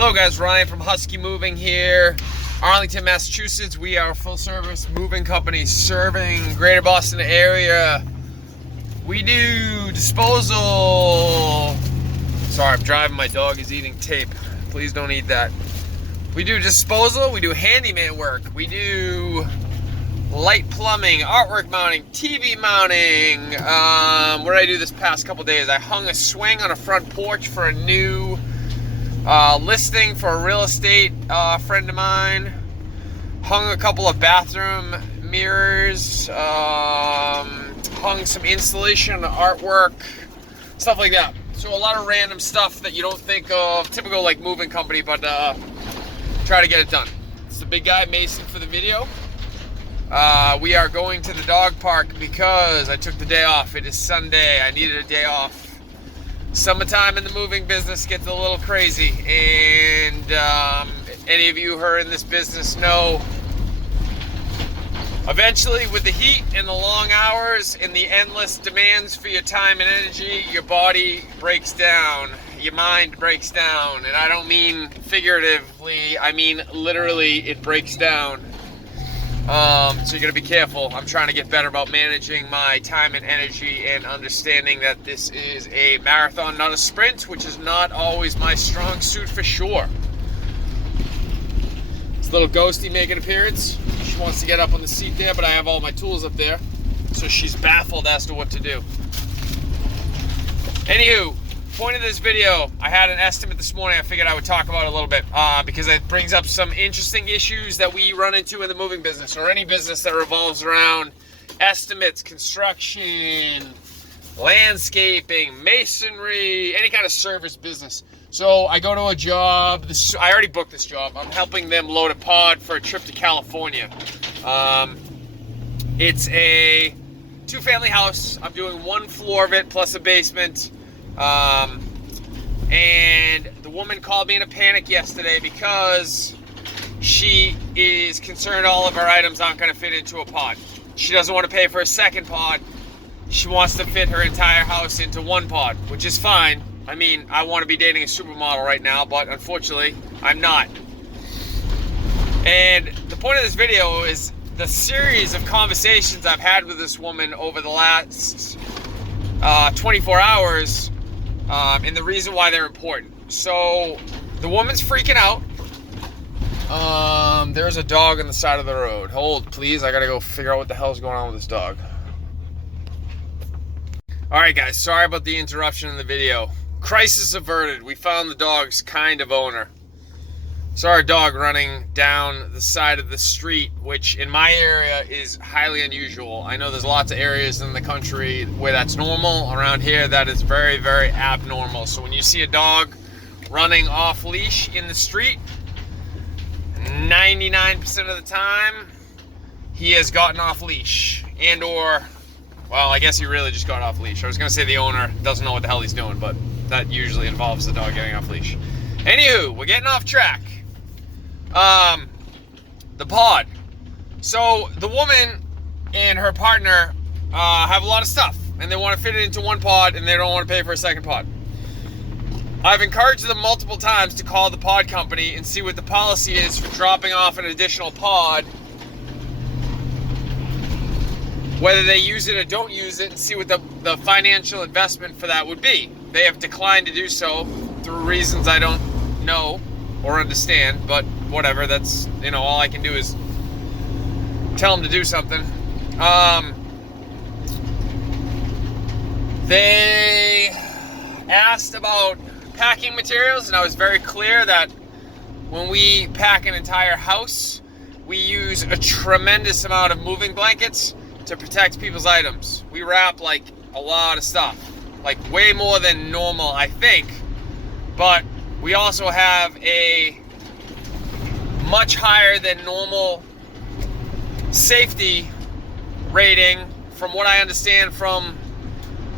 Hello guys, Ryan from Husky Moving here, Arlington, Massachusetts. We are a full-service moving company serving greater Boston area. We do disposal. Sorry, I'm driving. My dog is eating tape. Please don't eat that. We do disposal. We do handyman work. We do light plumbing, artwork mounting, TV mounting. What did I do this past couple days? I hung a swing on a front porch for a new listing for a real estate friend of mine. Hung a couple of bathroom mirrors. Hung some installation artwork, stuff like that. So a lot of random stuff that you don't think of, typical like moving company, but try to get it done. It's the big guy Mason for the video. We are going to the dog park because I took the day off. It is Sunday. I needed a day off. Summertime in the moving business gets a little crazy, and any of you who are in this business know eventually with the heat and the long hours and the endless demands for your time and energy, your body breaks down, your mind breaks down, and I don't mean figuratively, I mean literally it breaks down. So you gotta be careful. I'm trying to get better about managing my time and energy and understanding that this is a marathon, not a sprint, which is not always my strong suit for sure. This little ghosty making an appearance. She wants to get up on the seat there, but I have all my tools up there. So she's baffled as to what to do. Anywho, point of this video, I had an estimate this morning. I figured I would talk about it a little bit because it brings up some interesting issues that we run into in the moving business or any business that revolves around estimates, construction, landscaping, masonry, any kind of service business. So I go to a job. I already booked this job. I'm helping them load a pod for a trip to California. It's a two-family house. I'm doing one floor of it plus a basement. And the woman called me in a panic yesterday because she is concerned all of her items aren't going to fit into a pod. She doesn't want to pay for a second pod. She wants to fit her entire house into one pod, which is fine. I mean, I want to be dating a supermodel right now, but unfortunately, I'm not. And the point of this video is the series of conversations I've had with this woman over the last 24 hours. And the reason why they're important. So the woman's freaking out. There's a dog on the side of the road. Hold, please. I gotta go figure out what the hell's going on with this dog. Alright guys, sorry about the interruption in the video. Crisis averted. We found the dog's kind of owner. Saw our dog running down the side of the street, which in my area is highly unusual. I know there's lots of areas in the country where that's normal. Around here, that is very, very abnormal. So when you see a dog running off leash in the street, 99% of the time, he has gotten off leash well, I guess he really just got off leash. I was gonna say the owner doesn't know what the hell he's doing, but that usually involves the dog getting off leash. Anywho, we're getting off track. The pod. So the woman and her partner have a lot of stuff and they want to fit it into one pod and they don't want to pay for a second pod. I've encouraged them multiple times to call the pod company and see what the policy is for dropping off an additional pod, whether they use it or don't use it, and see what the financial investment for that would be. They have declined to do so through reasons I don't know or understand, but whatever, that's, all I can do is tell them to do something. They asked about packing materials, and I was very clear that when we pack an entire house, we use a tremendous amount of moving blankets to protect people's items. We wrap like a lot of stuff, like way more than normal, I think, but we also have a much higher than normal safety rating from what I understand from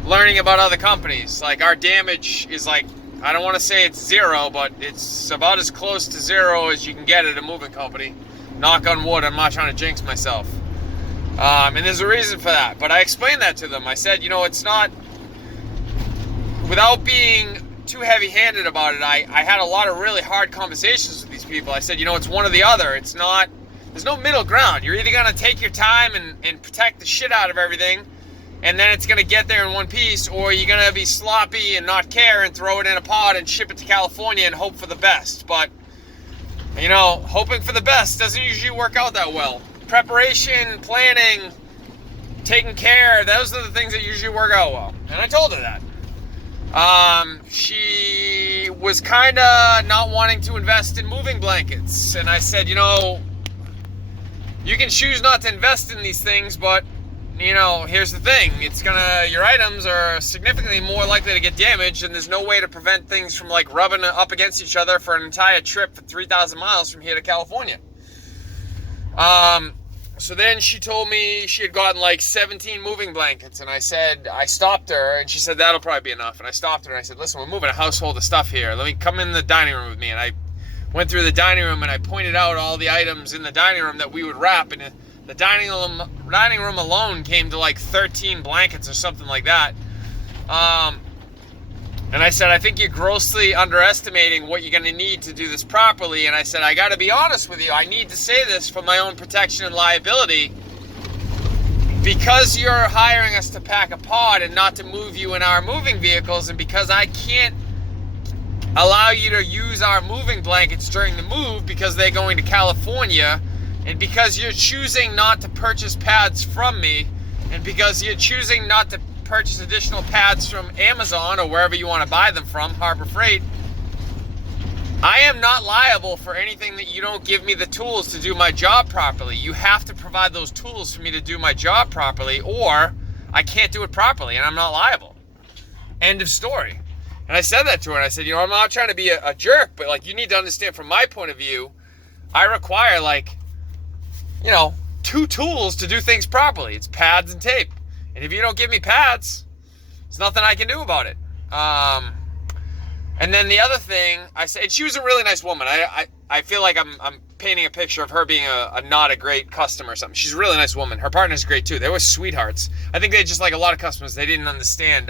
learning about other companies. Like our damage is like, I don't want to say it's zero, but it's about as close to zero as you can get at a moving company. Knock on wood, I'm not trying to jinx myself. And there's a reason for that, but I explained that to them. I said, it's not, without being too heavy-handed about it. I had a lot of really hard conversations with these people. I said, you know, it's one or the other. It's not, there's no middle ground. You're either going to take your time and protect the shit out of everything, and then it's going to get there in one piece, or you're going to be sloppy and not care and throw it in a pod and ship it to California and hope for the best. But, you know, hoping for the best doesn't usually work out that well. Preparation, planning, taking care, those are the things that usually work out well. And I told her that. She was kind of not wanting to invest in moving blankets. And I said, you know, you can choose not to invest in these things, but, you know, here's the thing. Your items are significantly more likely to get damaged, and there's no way to prevent things from, like, rubbing up against each other for an entire trip for 3,000 miles from here to California. So then she told me she had gotten like 17 moving blankets, and I stopped her, and she said, that'll probably be enough. And I stopped her, and I said, listen, we're moving a household of stuff here. Let me come in the dining room with me. And I went through the dining room, and I pointed out all the items in the dining room that we would wrap. And the dining room alone came to like 13 blankets or something like that. And I said, I think you're grossly underestimating what you're going to need to do this properly. And I said, I got to be honest with you. I need to say this for my own protection and liability. Because you're hiring us to pack a pod and not to move you in our moving vehicles, and because I can't allow you to use our moving blankets during the move because they're going to California, and because you're choosing not to purchase pads from me, and because you're choosing not to purchase additional pads from Amazon or wherever you want to buy them from, Harbor Freight, I am not liable for anything that you don't give me the tools to do my job properly. You have to provide those tools for me to do my job properly, or I can't do it properly, and I'm not liable. End of story. And I said that to her, and I said, you know, I'm not trying to be a jerk, but, like, you need to understand from my point of view, I require, like, you know, 2 tools to do things properly. It's pads and tape. And if you don't give me pads, there's nothing I can do about it. And then the other thing, I said, she was a really nice woman. I feel like I'm painting a picture of her being a not a great customer or something. She's a really nice woman. Her partner's great too. They were sweethearts. I think they just, like a lot of customers, they didn't understand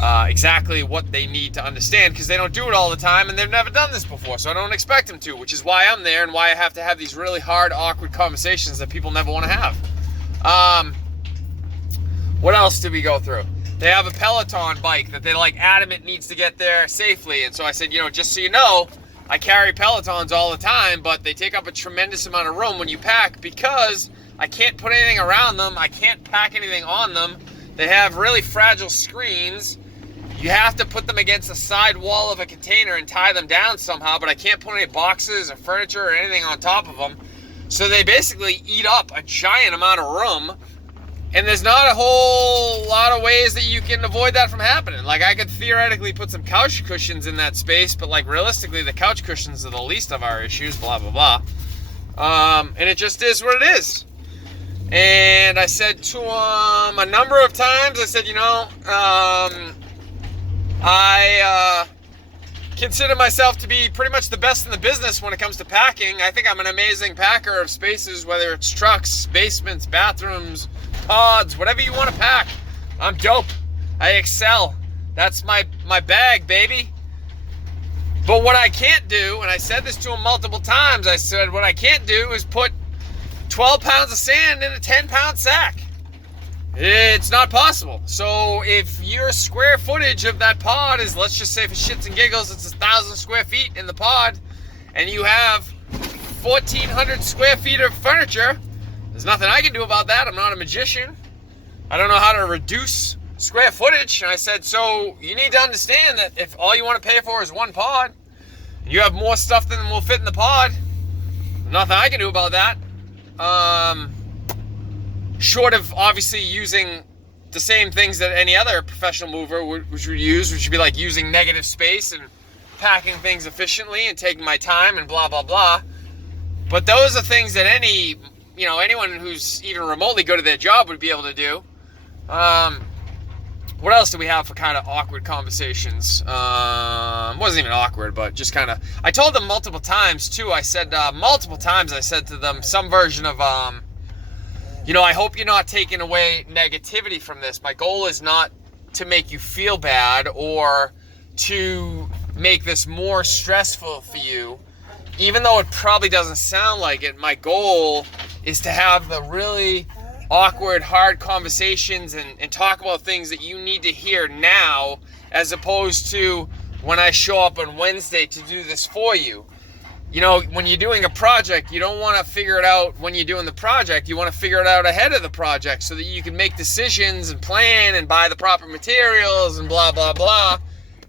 exactly what they need to understand because they don't do it all the time and they've never done this before. So I don't expect them to, which is why I'm there and why I have to have these really hard, awkward conversations that people never want to have. What else did we go through? They have a Peloton bike that they're like adamant needs to get there safely. And so I said, you know, just so you know, I carry Pelotons all the time, but they take up a tremendous amount of room when you pack because I can't put anything around them. I can't pack anything on them. They have really fragile screens. You have to put them against the side wall of a container and tie them down somehow, but I can't put any boxes or furniture or anything on top of them. So they basically eat up a giant amount of room. And there's not a whole lot of ways that you can avoid that from happening. Like, I could theoretically put some couch cushions in that space, but, like, realistically, the couch cushions are the least of our issues, blah, blah, blah. And it just is what it is. And I said to him a number of times, I said, you know, I consider myself to be pretty much the best in the business when it comes to packing. I think I'm an amazing packer of spaces, whether it's trucks, basements, bathrooms, pods, whatever you want to pack. I'm dope. I excel. That's my bag, baby. But what I can't do, and I said this to him multiple times, I said what I can't do is put 12 pounds of sand in a 10-pound sack. It's not possible. So if your square footage of that pod is, let's just say for shits and giggles, it's 1,000 square feet in the pod, and you have 1,400 square feet of furniture, there's nothing I can do about that. I'm not a magician. I don't know how to reduce square footage. And I said, so you need to understand that if all you want to pay for is one pod, and you have more stuff than will fit in the pod, there's nothing I can do about that. Short of obviously using the same things that any other professional mover would use, which would be like using negative space and packing things efficiently and taking my time and blah, blah, blah. But those are things that anyone who's even remotely good at their job would be able to do. What else do we have for kind of awkward conversations? It wasn't even awkward, but just kind of, I told them multiple times too. I said multiple times, I said to them some version of, I hope you're not taking away negativity from this. My goal is not to make you feel bad or to make this more stressful for you, even though it probably doesn't sound like it. My goal is to have the really awkward, hard conversations and talk about things that you need to hear now, as opposed to when I show up on Wednesday to do this for you. You know, when you're doing a project, you don't want to figure it out when you're doing the project. You want to figure it out ahead of the project so that you can make decisions and plan and buy the proper materials and blah, blah, blah.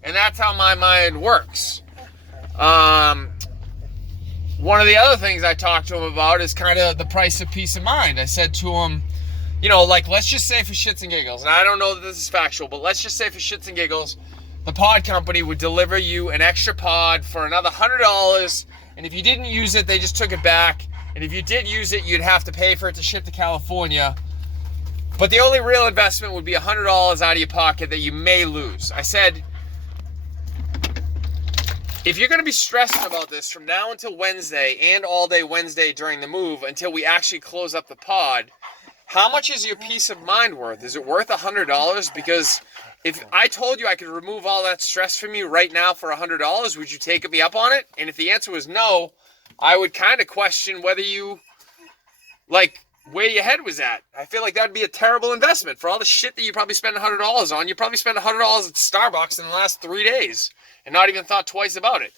And that's how my mind works. One of the other things I talked to him about is kind of the price of peace of mind. I said to him, you know, like, let's just say for shits and giggles, and I don't know that this is factual, but let's just say for shits and giggles, the pod company would deliver you an extra pod for another $100, and if you didn't use it, they just took it back, and if you did use it, you'd have to pay for it to ship to California, but the only real investment would be $100 out of your pocket that you may lose. I said, if you're going to be stressing about this from now until Wednesday and all day Wednesday during the move until we actually close up the pod, how much is your peace of mind worth? Is it worth $100? Because if I told you I could remove all that stress from you right now for $100, would you take me up on it? And if the answer was no, I would kind of question whether you, like, where your head was at. I feel like that would be a terrible investment. For all the shit that you probably spend $100 on, you probably spent $100 at Starbucks in the last 3 days and not even thought twice about it.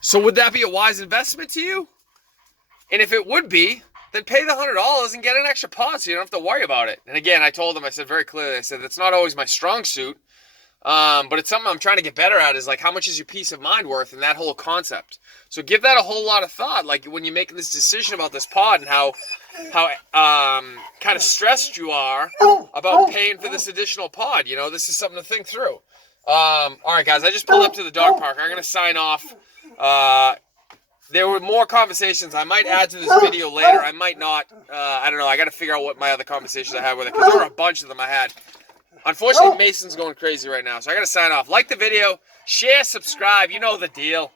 So would that be a wise investment to you? And if it would be, then pay the $100 and get an extra pod so you don't have to worry about it. And again, I told him, I said very clearly, I said, that's not always my strong suit, but it's something I'm trying to get better at, is like, how much is your peace of mind worth in that whole concept? So give that a whole lot of thought, like when you make this decision about this pod and how kind of stressed you are about paying for this additional pod. You know, this is something to think through. All right, guys, I just pulled up to the dog park. I'm going to sign off. There were more conversations. I might add to this video later. I might not. I don't know. I got to figure out what my other conversations I had with it, because there were a bunch of them I had. Unfortunately, Mason's going crazy right now, so I got to sign off. Like the video, share, subscribe. You know the deal.